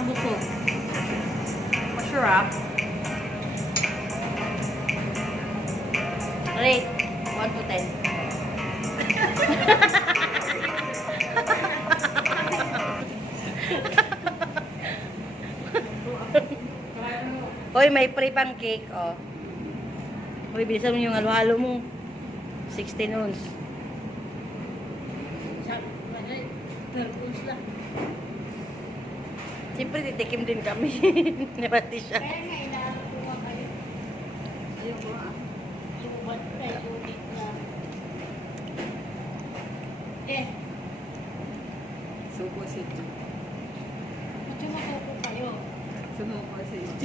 nakakabusog. Masarap. Rate 1 to 10. Hoy, may free pang cake, oh. Hoy, bilisan mo yung halo-halo mo. 16 ons. Siyempre, titikim din kami. Nabati siya. Kaya nga, inakuha kayo. Yung ba't na unit na. Suko si G. Ba't yung masuko kayo? Sumuko si G.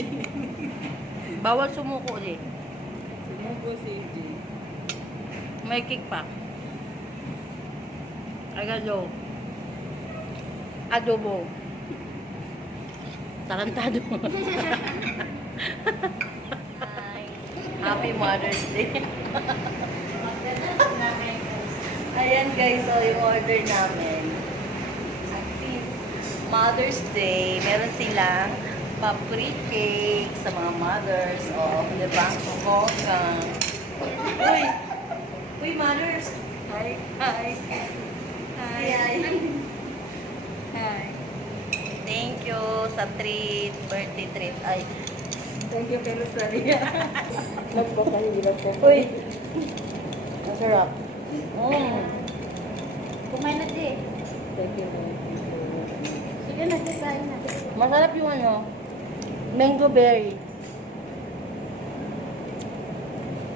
Bawal sumuko eh. Sumuko si G. May cake pa. Agado. Adobo. Tarantado. Happy Mother's Day. Ayan guys, so yung order namin. Mother's Day, meron silang papri cake sa mga mothers. O, di ba? Kukoka. Uy! Uy, mothers! Hi! Hi! Hi! Hi! Thank you sa treat, birthday treat. Ay, Thank you, Pero Saria. Nagpapahirap ko. uy! Masarap. Kumain na di. Thank you. Sige na, di tayo na. Masarap yung ano, mango berry.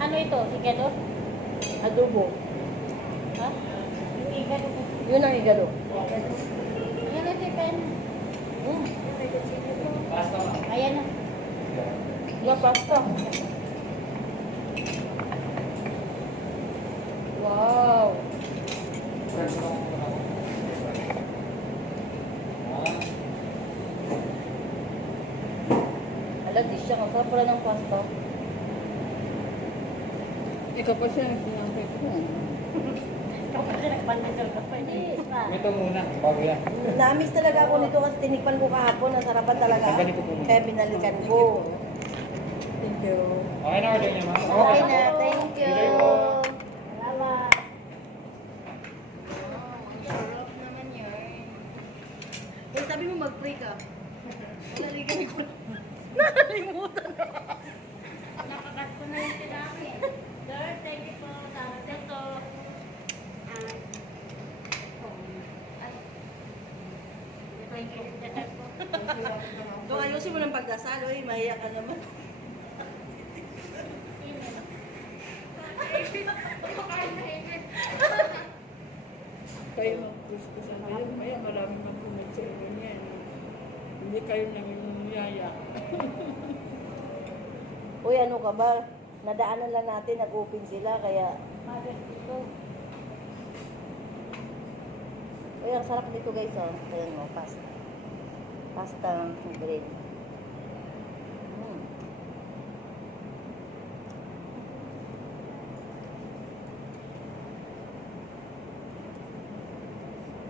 Ano ito? Sige to? Adobo. Ha? Yung igado ko. Yun ang igalo. Ayan na, di tayo na. Ayan na. Yung pasta. Wow! Alam, di siya. Ang sarap pala ng pasta. Ikaw pa siya ang sinabi ko. Ikaw pa siya nagpandagdal ka pa. Hindi pa. Ito muna, bago yan. Na-miss talaga ako nito kasi tinikpan ko kahapon. Ang sarapan talaga. Tanggalin ko po muna. Kaya binalikan ko. Thank you. Okay na order niya, ma'am? Okay na. Thank you. Salamat. Sarap naman yun. Eh, sabi mo mag-pray ka. Naligan ko. Nakalimutan na. Nakakat ko na yung sinabi. Sir, thank you po. Tapos ito. Thank you. Kung ayusin mo ng pagdasal, oy, mahiya ka naman. Kayo gusto sa kayo. Maya maraming mag-comment sa inyo niyan. Hindi kayo nangyayaya. Uy, ano ka ba? Nadaanan lang natin, nag-open sila, kaya... Mother's dito. Uy, ang sarap dito guys, oh. Ayan mo, pasta. Pasta, bread.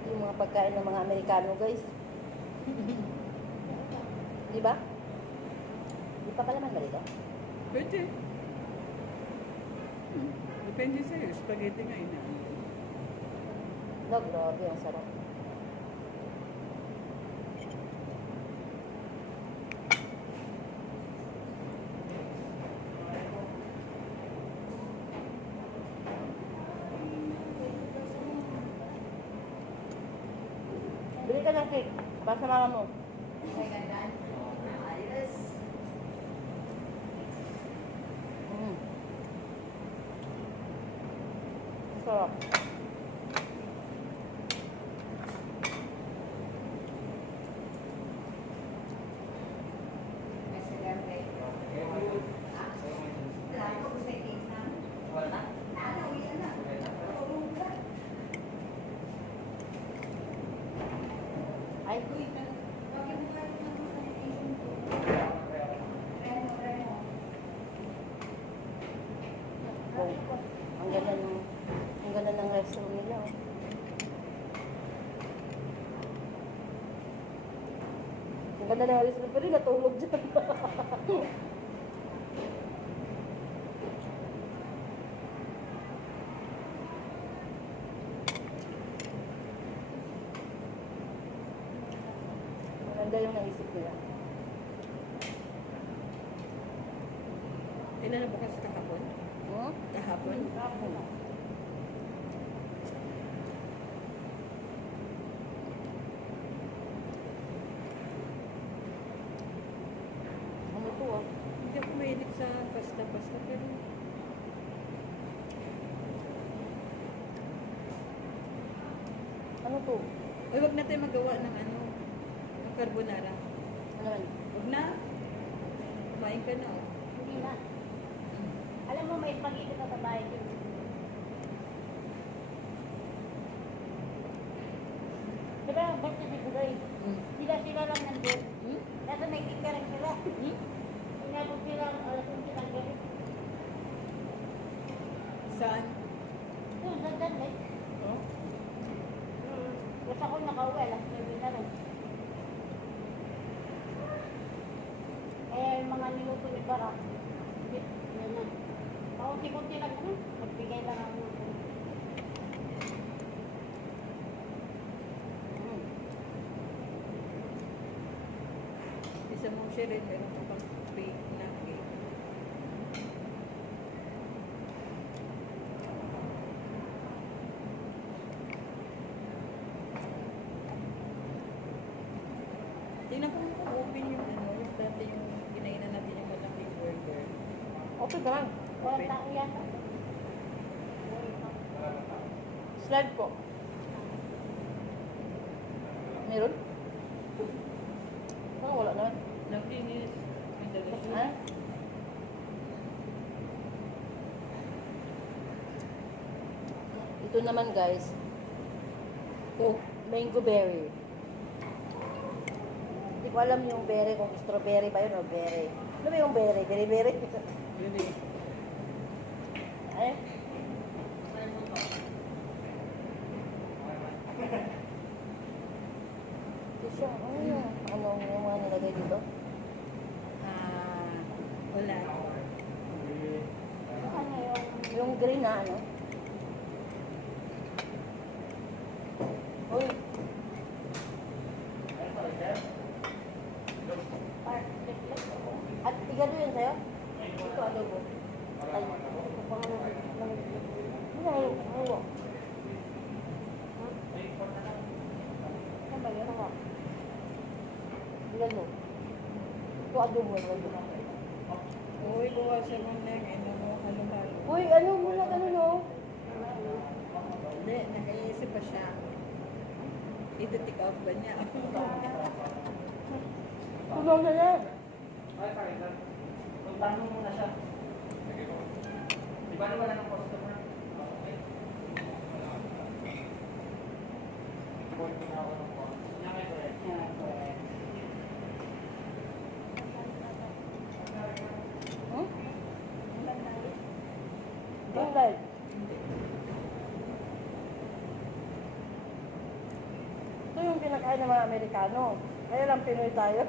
Yung mga pagkain ng mga Amerikano, guys. Di ba? Di pa pala man malito? Pwede. Depende sa'yo. Spaghetti nga ina. No, grabe, ang sarap. Bili ka ng cake. Para sa mama mo. Sarap. Ay, ang ganda ng restaurant nila. Oh. Ganda na alis pero natulog dyan. Maganda yung naisip nila. Kailan na bukas kahapon? Hmm? Kahapon? Ano to ah? Hindi ako mahilig sa pasta-pasta pero Ano to? ay wag na tayo magawa ng ng carbonara. Ano man? Wag na. Kumain ka na. Oh. Hindi na. Alam mo, may spaghetti na sa bahay dito. Diba, basta si Budoy? Sila lang nandun. Nasa may kikarang sila. Inabot sila ang alas 11 ng gabi. Saan? Doon, sa Danley. Oh? Basta ako nakauwi, alas 9 na rin. Eh, mga niluto ni Barak. Yan na. Paunti-kunti lang ano, magbigay lang ang luto. Isa mong share rin, meron ka pang fake na cake. Tingnan ko kung open yung yung dati yung kinainan natin yung malaking burger. Okay ka lang. Wala Open. tao yata. Slide po. Meron? Oh, wala naman. Naglinis. Ang delicious. Ha? Ito naman guys, Coke. mango berry. Hindi ko alam yung berry, kung strawberry ba yun o berry. Ano ba yung berry? Berry? Really? Ay? Ito siya. Ano yung mga nilagay dito? Wala. Ano yung Yung green na ano? Uy, part reflex? at igano yun sa'yo? Ito adobo. Ay, ito pang ano. Ano? Ano ba yun? Ano? Igano. Ito adobo. Uy, gawa siya ng halo-halo. Uy, ano muna ano no? Hindi, nakaisip pa siya. Ito-take out ba niya? Tulong na yan. Ay, sorry, sir. Puntahan mo muna siya. Sige po. Di ba wala ng customer? Okay. Point mo na ako ng phone. Yan kayo, correct. Yan, correct. Hmm? Yung light. Ito yung pinakain ng mga Amerikano. Kaya lang Pinoy tayo.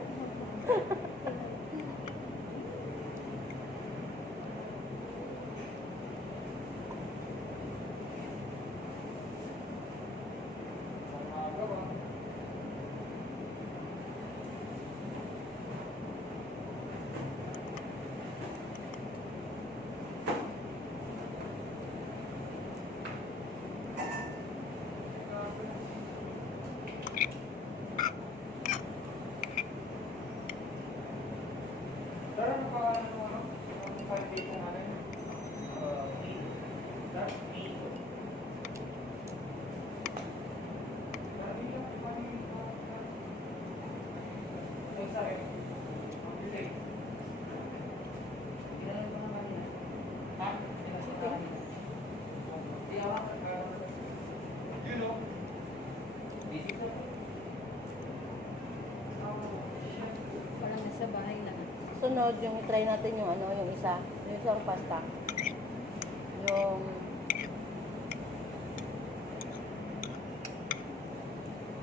Sir, ano pa ano? Ang 5 day po natin? Sir, sorry. Ang bilis. Ilan ba naman yan? Ha? Ilan sa kanya? You know. Busy ka po. Parang nasa bahay lang. Sunod, yung try natin yung ano, yung isa. Yung isang pasta.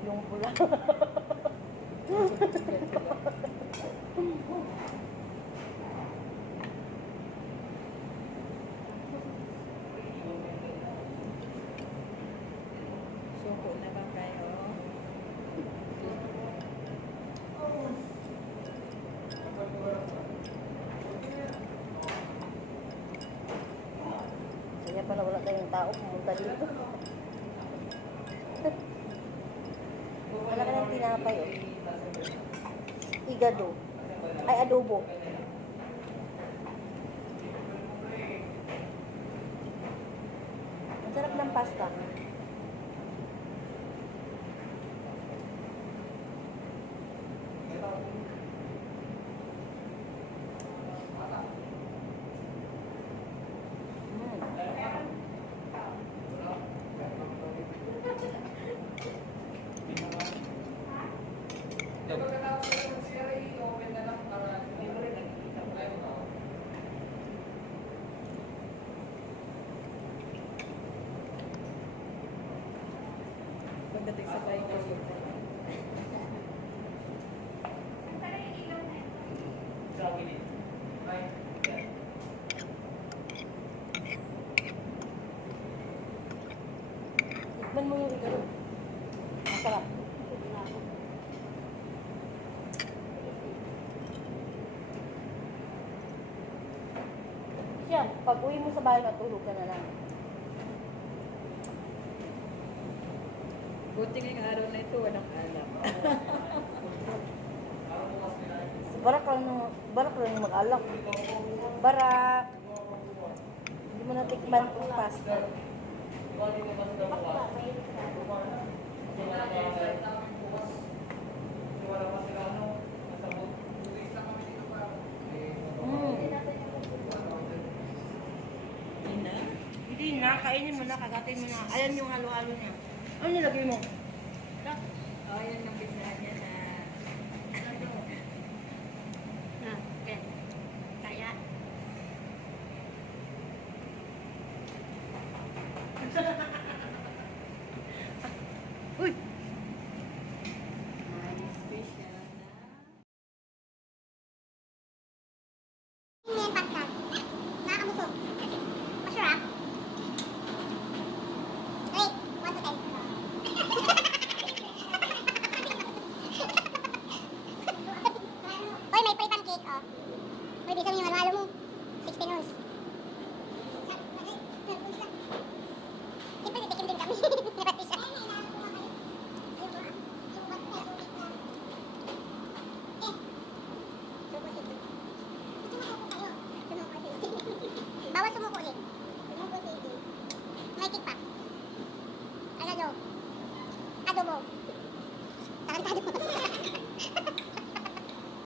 Yung pula. Suko na ba kayo? Kaya pala wala tayong tao pumunta dito. Wala ka ng tinapay, oh. Igado. Ay, adobo. Ang sarap ng pasta. Pagdating sa bahay ko. Tikman mo yung igado. Masarap. Siya, pag uwi mo sa bahay, matulog ka na lang. Buti ngayong araw na ito, walang alam. Barak lang yung mag-alak. Barak. Hindi mo natikman yung pasta. Hindi na, kainin mo na, kagatin mo na. Ayan yung halo-halo niya. Ano nilagay mo? Oh, yan ang bisa niya na. Na, okay. Kaya. Uy! Special na. Yan, pasta. Nakakamusog. Masarap. Wait, 1 to 10. Oy, may free pancake, oh. Uy, bisa mo yung halo mo. 16 ounce. Siyempre, titikim din kami. Pati siya. Bawal sumuko ulit. Sumuko si Iti. May kickback. Ano daw? Adobo. Tarantado mo.